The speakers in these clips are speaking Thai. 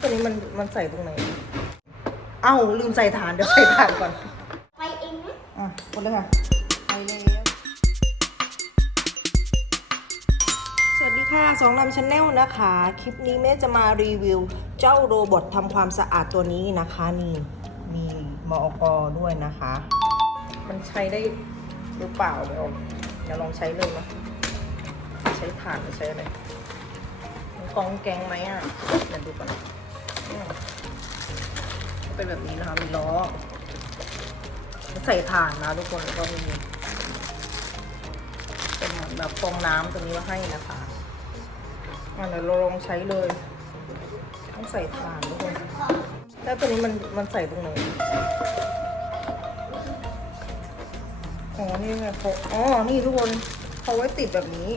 ตัวนี้มันมันใส่ตรงไหน เอ้าลืมใส่ฐานเดี๋ยวใส่ฐานก่อน ไปเองนะอะกดเลยค่ะไปแล้วสวัสดีค่ะสองลำชาแนลนะคะ คลิปนี้แม่จะมารีวิว เจ้าโรบอททำความสะอาดตัวนี้นะคะนี่มีมอกด้วยนะคะ มันใช้ได้หรือเปล่าเดี๋ยวเดี๋ยวลองใช้เลยนะใช้ถ่านหรือใช้อะไรมันกองแกงไหมอะเดี๋ยวดูก่อนอืม เป็นแบบนี้นะคะ มีล้อ ใส่ถ่านนะทุกคนแล้วก็มีเป็นเหมือนแบบฟองน้ำตรงนี้มาให้นะคะอะเดี๋ยวเราลองใช้เลย ต้องใส่ถ่านทุกคน แล้วตัวนี้มันมันใส่ตรงไหนอ๋อ นี่ไงเขาอ๋อ นี่ทุกคนเขาไว้ติดแบบนี้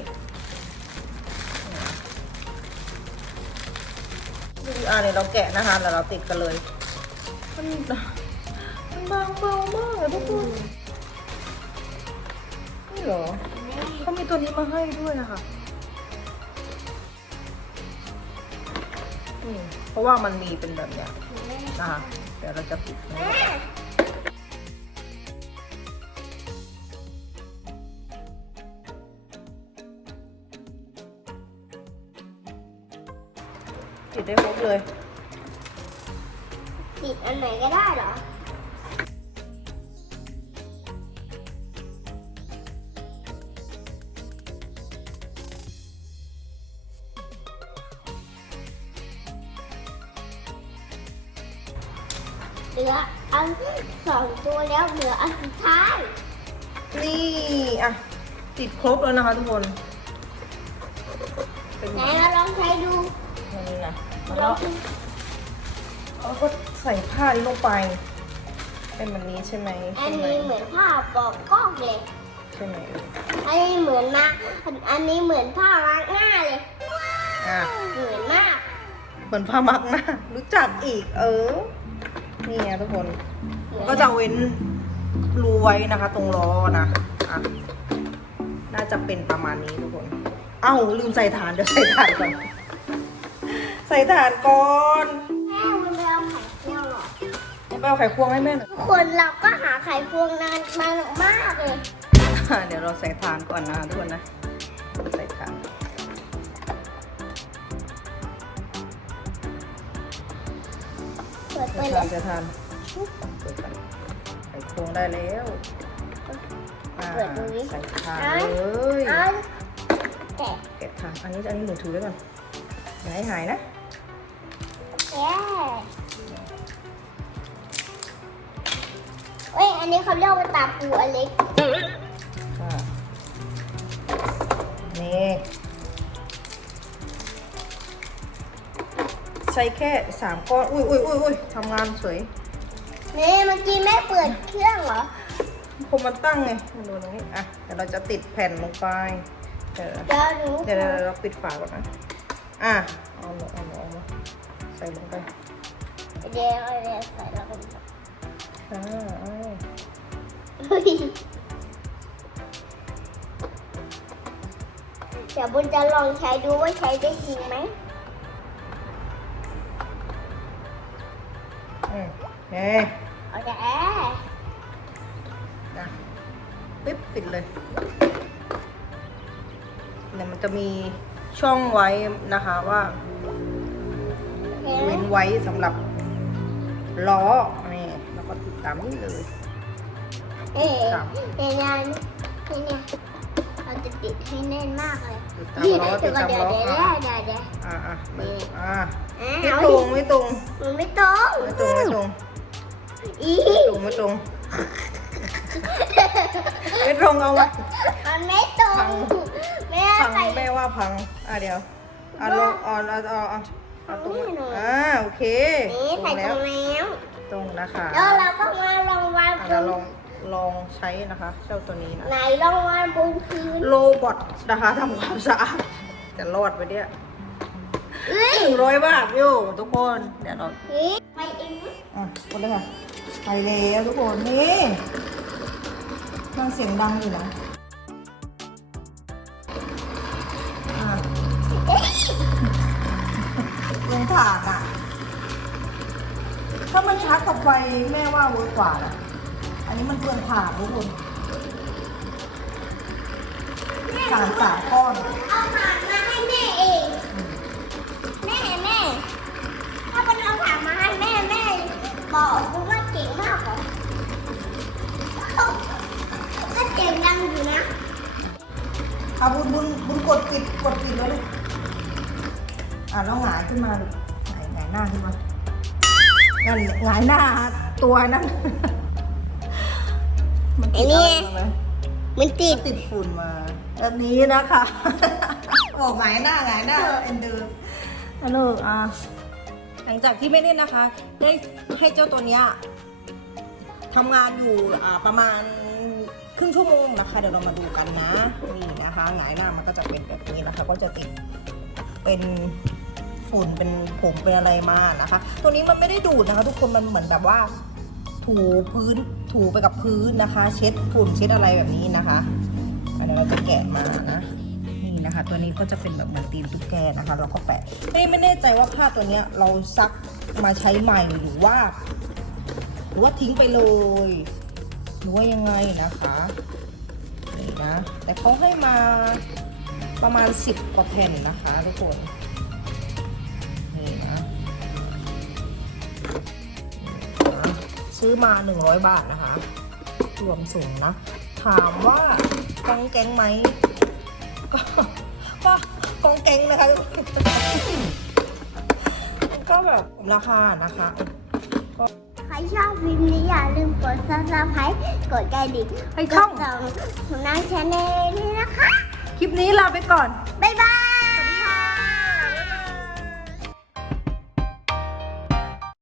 อ่าเนี่ยเราแกะนะคะแล้วเราติดกันเลยมันมันบางเบามากเลยทุกคนนี่เหรอเขามีตัวนี้มาให้ด้วยนะคะนี่เพราะว่ามันมีเป็นแบบเนี้ยนะคะเดี๋ยวเราจะปิดนะ ปิดได้ครบเลย ติดอันไหนก็ได้เหรอเหลืออันสองตัวแล้วเหลืออันสุดท้าย นี่อะติดครบแล้วนะคะทุกคนเป็นไหนแบบเราลองใช้ดูนี้นะ แล้วลก็องดูแล้วก็ใส่ผ้านี้ลงไป เป็นแบบนี้ใช่ไหมอัใช่นไหมนี้เหมือนผ้าบอกกล้องเลย ใช่ไหมอันนี้เหมือนมาอันนี้เหมือนผ้าล้างหน้าเลย อะเหมือนมาก เหมือนผ้ามักหนะรู้จักอีก เออนี่ไงทุกคนเหมือนก็จะเว้นรูไว้นะคะ ตรงล้อนะอะน่าจะเป็นประมาณนี้ทุกคน เอ้าลืมใส่ฐานเดี๋ยวใส่ฐานก่อน ใส่ฐานก่อนแม่มันไปเอาไข่เจียวหรอให้ไปเอาไขควงให้แม่หน่อยทุกคนเราก็หาไข่พวงนานมามากเลยอะเดี๋ยวเราใส่ฐานก่อนนะทุกคนนะ ใส่ฐานเปิดไปใส่เลฐานยใส่ฐานชุบเปิดกันไขควงได้แล้วอ่าใส่ฐานเลย เอาแกะ แกะฐานอันนี้อันนี้หนูถือไว้ก่อนอย่าให้หายนะแกะ เอ้ย อันนี้เขาเรียกว่าตาปูอันเล็ก ค่ะนี่ใช้แค่สามก้อน อุ้ยอุ้ยอุ้ยอุ้ยทำงานสวยนี่เมื่อกี้แม่เปิดเครื่องเหรอพอมันตั้งไงมาดูตรงนี้ อะ เดี๋ยวเราจะติดแผ่นลงไป เดี๋ยวเดี๋ยวหนูเดี๋ยวเดี๋ยวเราปิดฝาก่อนนะ อะ เอาหนูเอาหนูเอามาใส่ลงไปเดี๋ยวเอาเดี๋ยวใส่แล้วก็อ่าเอาเฮ้ยเดี๋ยวบุญจะลองใช้ดูว่าใช้ได้จริงไหมอืมเฮ้ยโอเคนะปิ๊บปิดเลยเนี่ยมันจะมีช่องไว้นะคะว่าโอ เคเว้นไว้สำหรับล้อนี่แล้วก็ติดตามนี้เลยเอ๊ะครับเนี่ยเนี่ยเนี่ยเราจะติดให้แน่นมากเลยติดตามเดี๋ยวล้อติเดี๋ดยวตามเดี๋ยวล้อเดี๋ยวอะเดี๋ยวเดี๋ยวอ่าอะนี่อ่าอ่าไม่ตรงไม่ตรงมันไม่ตรงไม่ตรงไม่ตรงอีไม่ตรงไม่ตรงไม่ตรงเอาวะมันไม่ตรพังงแม่พังใส่แม่ว่าพังอะเดี๋ยวอะลงอ่อนอะอะอะ เอาตรงนี่หน่อยอ่าโอเคนี่ใส่ตรงตแล้รวงแล้วตรงนะคะแล้วเราก็มาลองวางอะบเรานลองลองใช้นะคะเจ้าตัวนี้นะไหนลองวางบนพื้นโรบอทนะคะทำความสะอาดจะรอดไปเนี่ยเอ้ยหนึ่งร้อยบาทอยู่ทุกคนเดี๋ยวเรานี่ไปเองนะอะกดเลยค่ะไปแล้วทุกคนนี่เครื่องเสียงดังอยู่นะอะเอ้ย ลงถาดอะ ถ้ามันชาร์จกับไฟแม่ว่าเวิร์กกว่านะอันนี้มันเปลืองถ่านทุกคนถ่านสามก้อน เอาถามมาให้แม่เอง แม่แม่ ถ้าเป็นเอาถามมาให้แม่แม่บอกว่าเก่งมากเหรอก็เจ๋งดังอยู่นะเอาบุญบุญบุญกดปิดกดปิดแล้วเลย อะแล้วหงายขึ้นมาลูกหงายหงายหน้าขึ้นมานั่นหงายหน้าตัวนั่นมันติดอะไรมาไหมมันติดติดฝุ่นมาแบบนี้นะคะโอ้หงายหน้าหงายหน้าเอ็นดูฮัลโหลอะหลังจากที่ไม่เล่นนะคะ ได้ให้เจ้าตัวเนี้ยทำงานอยู่อ่าประมาณครึ่งชั่วโมงนะคะ เดี๋ยวเรามาดูกันนะ นี่นะคะหงายหน้ามันก็จะเป็นแบบนี้นะคะ ก็จะติดเป็น ฝุ่นเป็นผงเป็นอะไรมานะคะ ตัวนี้มันไม่ได้ดูดนะคะ ทุกคนมันเหมือนแบบว่า ถูพื้นถูไปกับพื้นนะคะ เช็ดฝุ่นเช็ดอะไรแบบนี้นะคะอันนี้เราจะแกะมานะนี่นะคะ ตัวนี้ก็จะเป็นแบบเหมือนตีนตุ๊กแกนะคะเราก็แปะไม่ไม่แน่ใจว่าผ้าตัวเนี้ยเราซักมาใช้ใหม่หรือว่า หรือว่าทิ้งไปเลยหรือว่ายังไงนะคะนี่นะแต่เขาให้มาประมาณ 10 กว่าแผ่นนะคะทุกคน ซื้อมา 100 บาทนะคะ รวมส่งนะ ถามว่ากองแกงไหมก็ก็กองแกงนะคะก็แบบราคานะคะใครชอบคลิปนี้อย่าลืมกด subscribe กดกระดิ่งให้ช่องกดส่องของนางชาแนลด้วยนะคะ คลิปนี้ลาไปก่อน บ๊ายบาย